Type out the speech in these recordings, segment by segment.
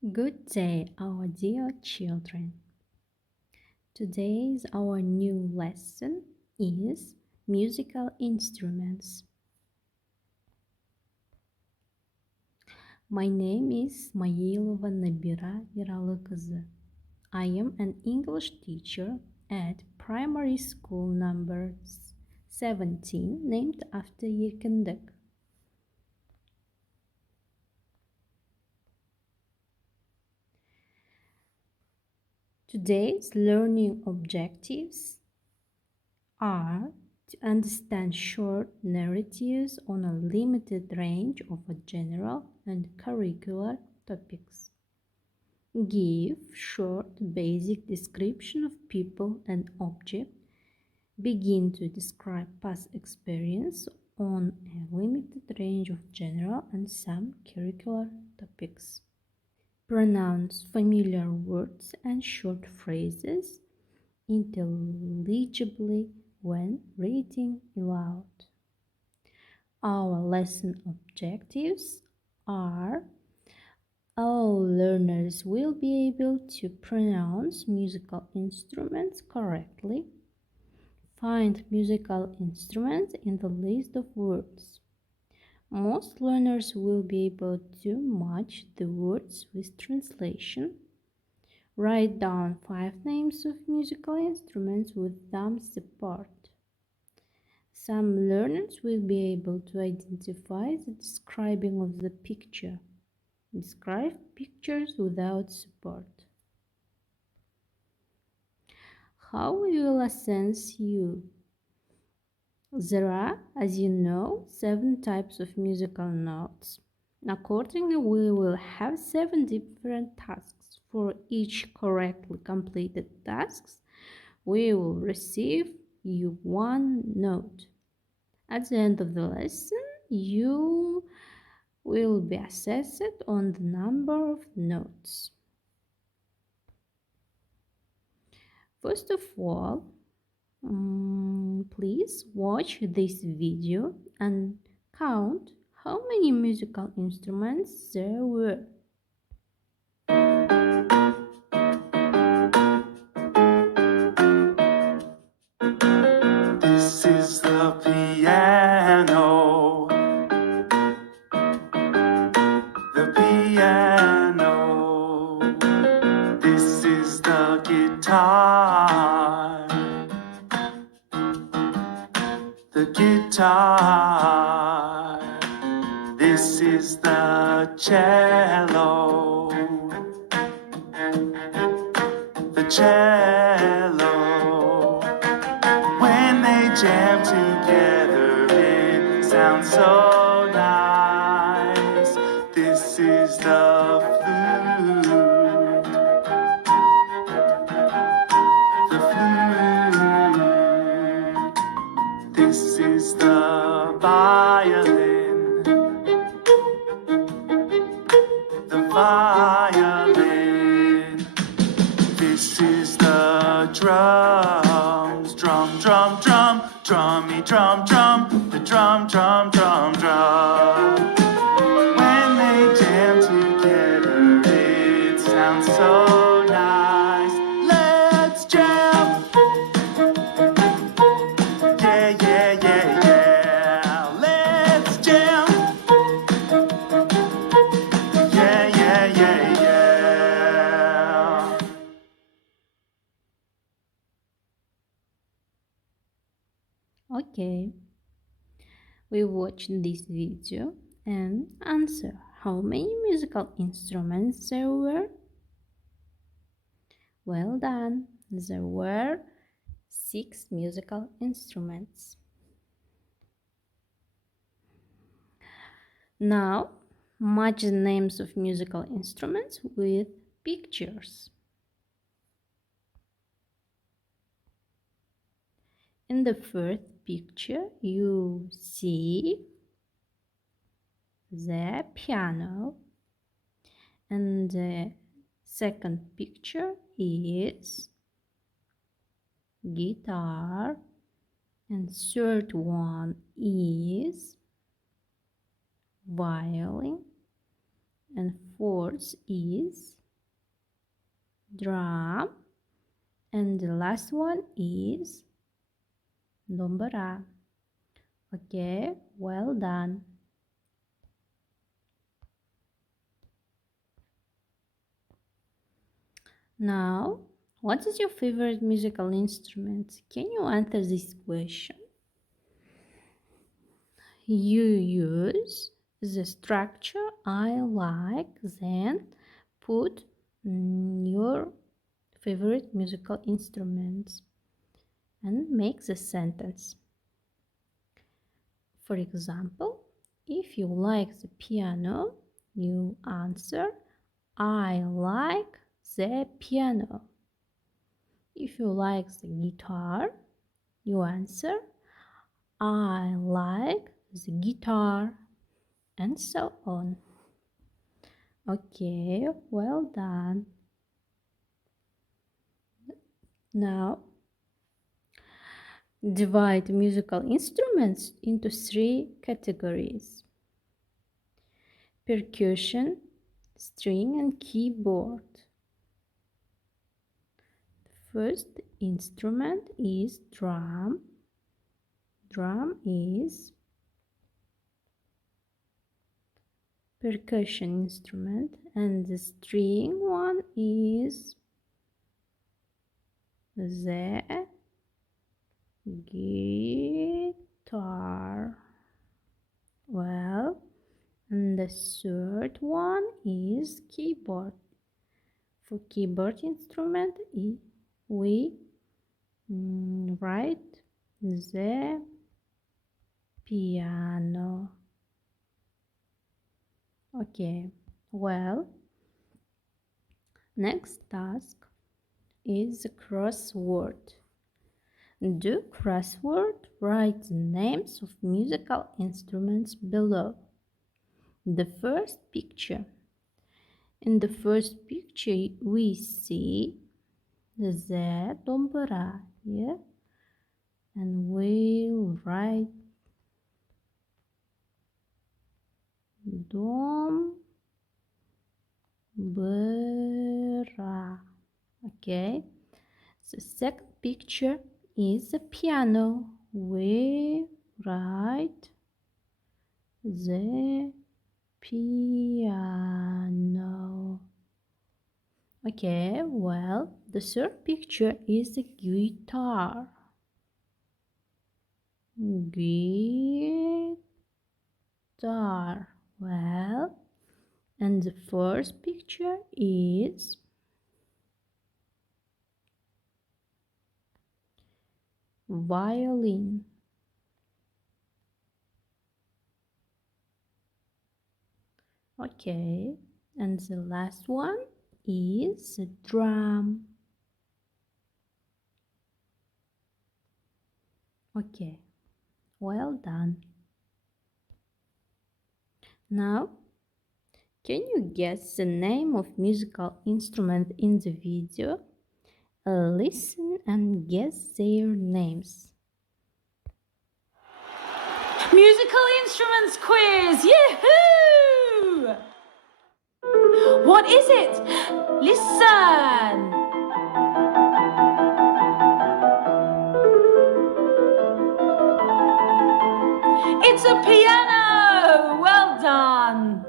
Good day, our dear children. Today's our new lesson is musical instruments. My name is Smайылова Нәбира Ералықызы. I am an English teacher at primary school number 17 named after Еркіндік. Today's learning objectives are to understand short narratives on a limited range of general and curricular topics. Give short basic description of people and object. Begin to describe past experience on a limited range of general and some curricular topics. Pronounce familiar words and short phrases intelligibly when reading aloud. Our lesson objectives are: all learners will be able to pronounce musical instruments correctly. Find musical instruments in the list of words. Most learners will be able to match the words with translation. Write down 5 names of musical instruments with thumbs apart. Some learners will be able to identify the describing of the picture. Describe pictures without support. How we will assess you? There are, as you know, 7 types of musical notes. Accordingly, we will have 7 different tasks. For each correctly completed tasks, we will receive you 1 note. At the end of the lesson, you will be assessed on the number of notes. First of all, please watch this video and count how many musical instruments there were. This is the piano. The piano. This is the guitar. The guitar. This is the cello. The cello. When they jam together, it sounds so nice. This is the flute. The flute. This is the violin. The violin. This is the drums. Drum, drum, drum. Drummy, drum, drum. The drum, drum, drum, drum. When they jam together, it sounds so nice. Let's jam. Yeah, yeah, yeah, yeah. Let's jam. Yeah, yeah, yeah, yeah. Okay, we watch this video and answer how many musical instruments there were. Well done. There were 6 musical instruments. Now, match the names of musical instruments with pictures. In the first picture, you see the piano, and the second picture is guitar, and third one is violin, and fourth is drum. And the last one is dombra. Okay, well done. Now, what is your favorite musical instrument? Can you answer this question? You use the structure I like, then put your favorite musical instruments and make the sentence. For example, if you like the piano, you answer I like the piano. If you like the guitar, you answer I like the guitar, and so on. Okay, well done. Now, divide musical instruments into 3 categories: percussion, string, and keyboard. The first instrument is drum. Drum is percussion instrument, and the string one is the guitar. Well, and the third one is keyboard. For keyboard instrument, we write the piano. Okay, well, next task is the crossword. Do crossword, write the names of musical instruments below. The first picture. In the first picture, we see the dombra, yeah? And we'll write dombra. Okay. The second picture is the piano. We write the piano. Okay, well, the third picture is the guitar. Guitar. Well, and the fourth picture is violin. Okay, and the last one is the drum. Okay, well done. Now, can you guess the name of musical instrument in the video? Listen and guess their names. Musical instruments quiz! Yahoo! What is it? Listen! It's a piano! Well done!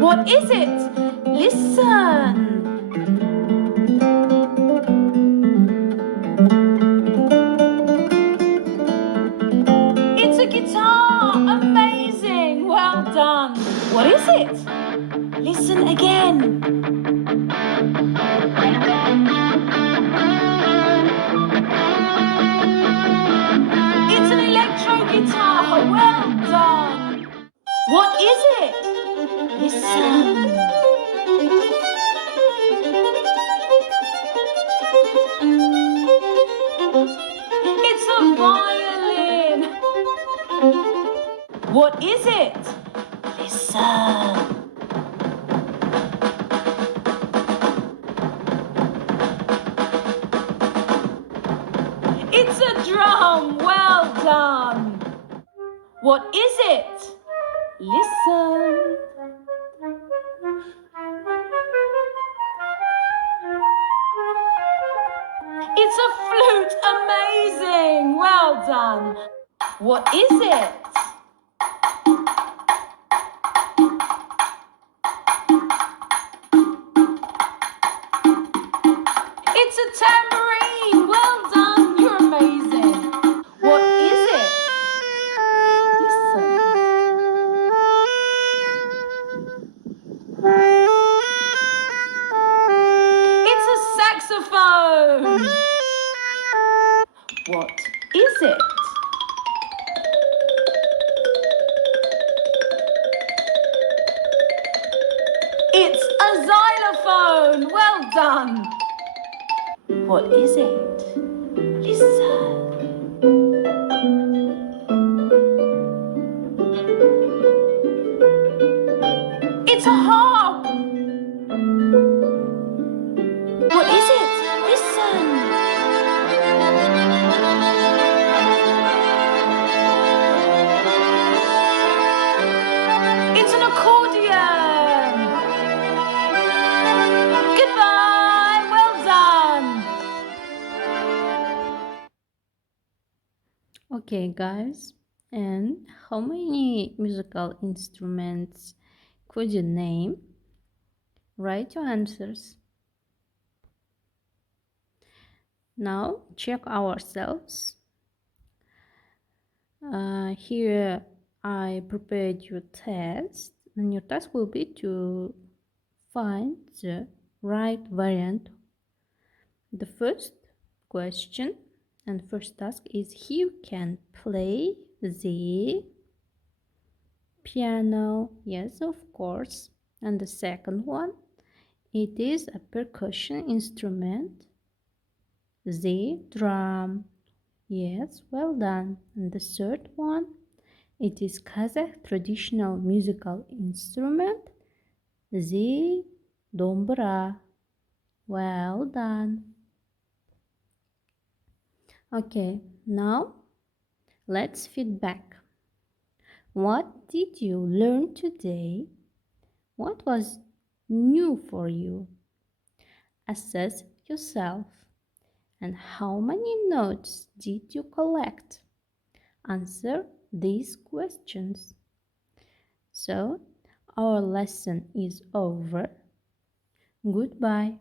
What is it? Listen! It's a guitar! Amazing! Well done! What is it? Listen again! It's an electro guitar! Well done! What is it? Listen! It's a violin! What is it? Listen! It's a drum! Well done! What is it? Listen! It's a flute. Amazing. Well done. What is it? It's a tambourine. Well done. You're amazing. What is it? Listen. It's a saxophone. What is it? It's a xylophone. Well done. What is it? Listen. It's a harp. What is it? Listen. It's an accordion. Goodbye. Well done. Okay, guys, and how many musical instruments could you name? Write your answers. Now check ourselves. Here I prepared your test, and your task will be to find the right variant. The first question and first task is you can play the piano. Yes, of course. And the second one, it is a percussion instrument, the drum. Yes, well done. And the third one, it is Kazakh traditional musical instrument, the dombra. Well done. Okay, now let's feedback. What did you learn today? What was new for you? Assess yourself. And how many notes did you collect? Answer these questions. So, our lesson is over. Goodbye.